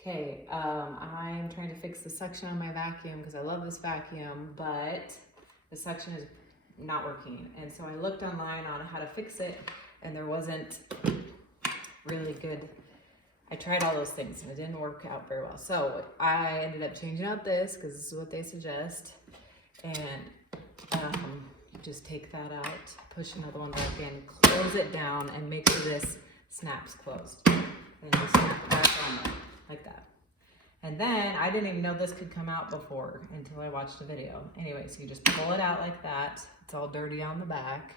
Okay, I'm trying to fix the suction on my vacuum because I love this vacuum, but the suction is not working. And so I looked online on how to fix it, and there wasn't really good. I tried all those things and it didn't work out very well. So I ended up changing out this because this is what they suggest. And just take that out, push another one back in, close it down, and make sure this snaps closed. And just snap it back on there, like that. And then I didn't even know this could come out before until I watched the video. Anyway, so you just pull it out like that. It's all dirty on the back.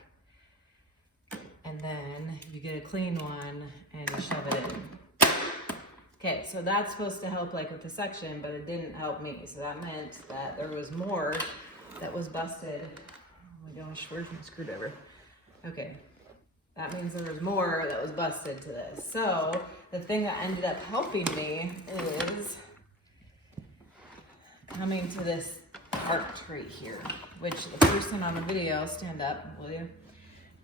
And then you get a clean one and you shove it in. Okay, so that's supposed to help like with the suction, but it didn't help me. So that meant that there was more that was busted. Oh my gosh, where's my screwdriver? Okay, that means there was more that was busted to this. So the thing that ended up helping me is coming to this part right here, which the person on the video, stand up, will you,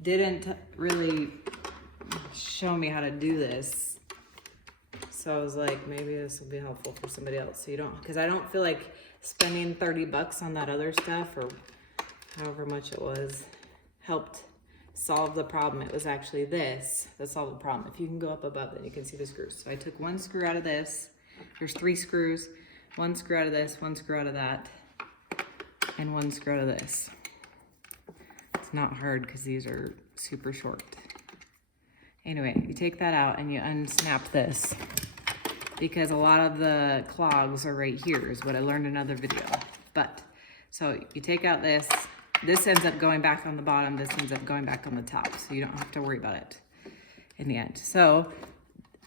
didn't really show me how to do this. So I was like, maybe this will be helpful for somebody else. So you don't, because I don't feel like spending 30 bucks on that other stuff or however much it was helped solve the problem. It was actually this that solved the problem. If you can go up above, then you can see the screws. So I took one screw out of this. There's 3 screws. One screw out of this, one screw out of that, and one screw out of this. It's not hard because these are super short. Anyway, you take that out and you unsnap this because a lot of the clogs are right here is what I learned in another video. But, so you take out this ends up going back on the bottom, this ends up going back on the top, so you don't have to worry about it in the end. So,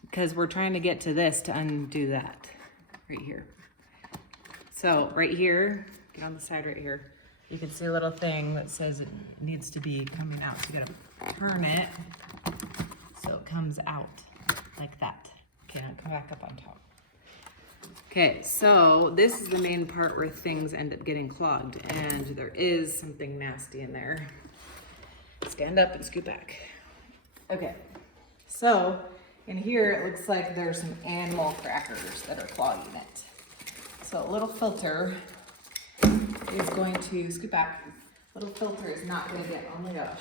because we're trying to get to this to undo that right here. So right here, get on the side right here, you can see a little thing that says it needs to be coming out. So you gotta turn it so it comes out like that. Okay, now come back up on top. Okay, so this is the main part where things end up getting clogged, and there is something nasty in there. Stand up and scoot back. Okay, so in here it looks like there's some animal crackers that are clogging it. So a little filter is going to, scoot back, little filter is not gonna get, oh my gosh,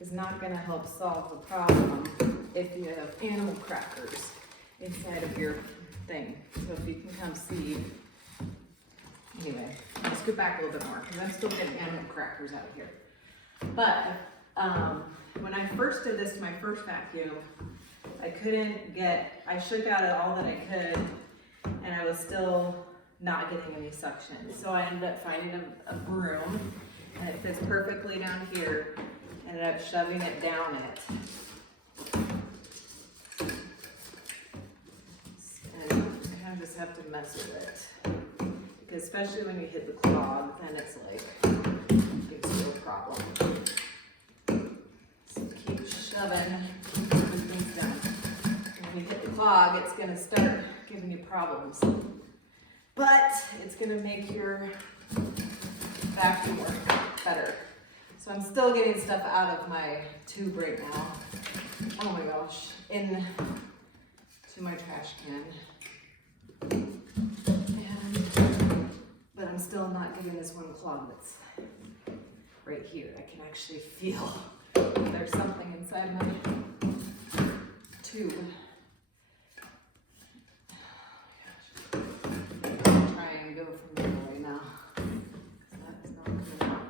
is not gonna help solve the problem if you have animal crackers inside of your thing. So if you can come see, anyway, I'll scoot back a little bit more because I'm still getting animal crackers out of here. But when I first did this, my first vacuum, I couldn't get, I shook out all that I could, and I was still not getting any suction. So I ended up finding a broom, and it fits perfectly down here. Ended up shoving it down it. And you kind of just have to mess with it. Because especially when you hit the clog, then it's like, gives you a problem. So keep shoving things down. When you hit the clog, it's gonna start giving you problems. But it's gonna make your vacuum work better. So I'm still getting stuff out of my tube right now. Oh my gosh, into my trash can. But I'm still not getting this one clog that's right here. I can actually feel there's something inside my tube. I'm trying to go from there right now. That is not coming out.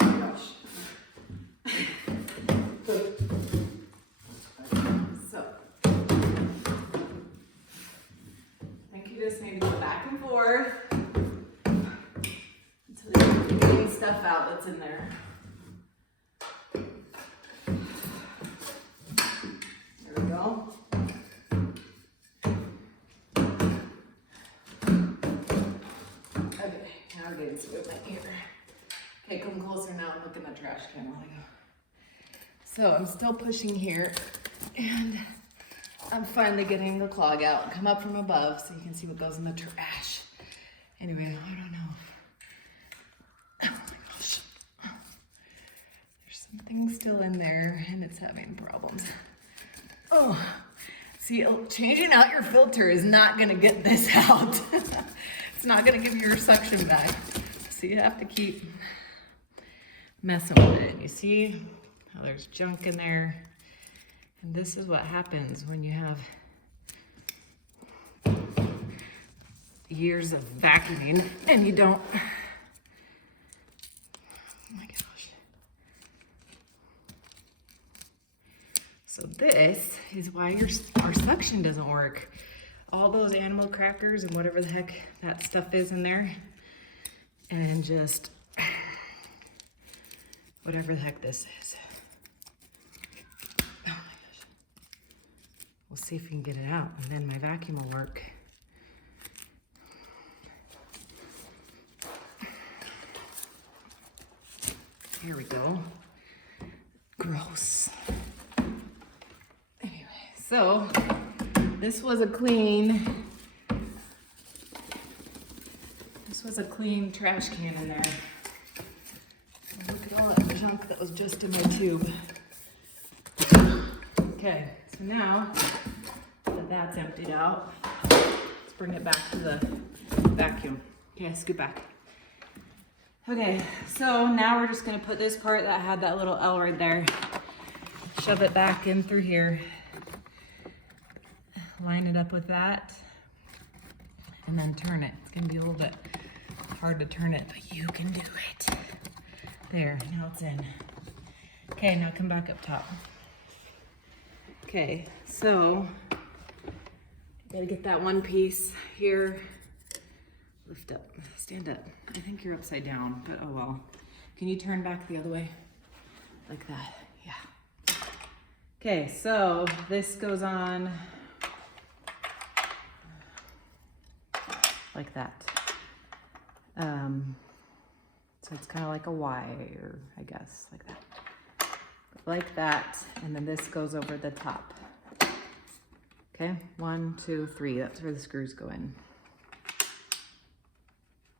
Oh my gosh. So, I think you just need to go back and forth until you're getting stuff out that's in there. There we go. Okay, now we're getting some movement here. Okay, come closer now and look in the trash can while I go. So I'm still pushing here, and I'm finally getting the clog out. Come up from above so you can see what goes in the trash. Anyway, I don't know. Oh my gosh. There's something still in there, and it's having problems. Oh, See, changing out your filter is not gonna get this out. It's not gonna give you your suction back. So you have to keep messing with it. You see how there's junk in there? And this is what happens when you have years of vacuuming and you don't. Oh my gosh. So this is why our suction doesn't work. All those animal crackers and whatever the heck that stuff is in there, and just whatever the heck this is. Oh my gosh. We'll see if we can get it out, and then my vacuum will work. Here we go. Gross. Anyway, so this was a clean trash can in there. Look at all that junk that was just in my tube. Okay, so now that that's emptied out, let's bring it back to the vacuum. Okay, scoot back. Okay, so now we're just gonna put this part that had that little L right there, shove it back in through here, line it up with that, and then turn it. It's gonna be a little bit hard to turn it, but you can do it. There, now it's in. Okay, now come back up top. Okay, so you gotta get that one piece here. Lift up, stand up. I think you're upside down, but oh well. Can you turn back the other way? Like that, yeah. Okay, so this goes on like that. So it's kind of like a Y, or I guess like that. Like that, and then this goes over the top. Okay, 1, 2, 3, that's where the screws go in.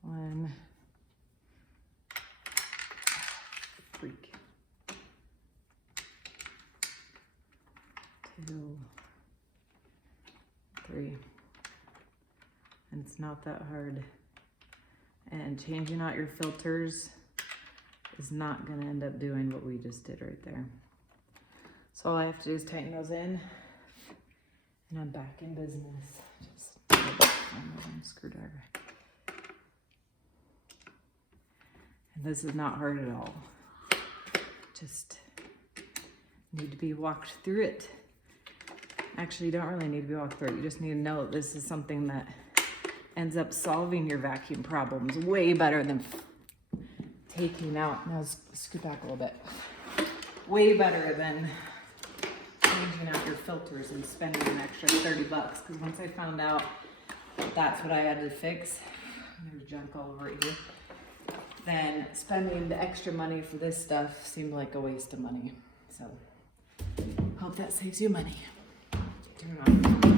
1, freak. 2, 3. And it's not that hard. And changing out your filters is not gonna end up doing what we just did right there. So all I have to do is tighten those in, and I'm back in business. Just one screwdriver. And this is not hard at all. Just need to be walked through it. Actually, you don't really need to be walked through it. You just need to know that this is something that ends up solving your vacuum problems way better than taking out. Now scoot back a little bit. Way better than changing out your filters and spending an extra 30 bucks. Because once I found out that's what I had to fix, there's junk all over it here, then spending the extra money for this stuff seemed like a waste of money. So, hope that saves you money. Turn it on.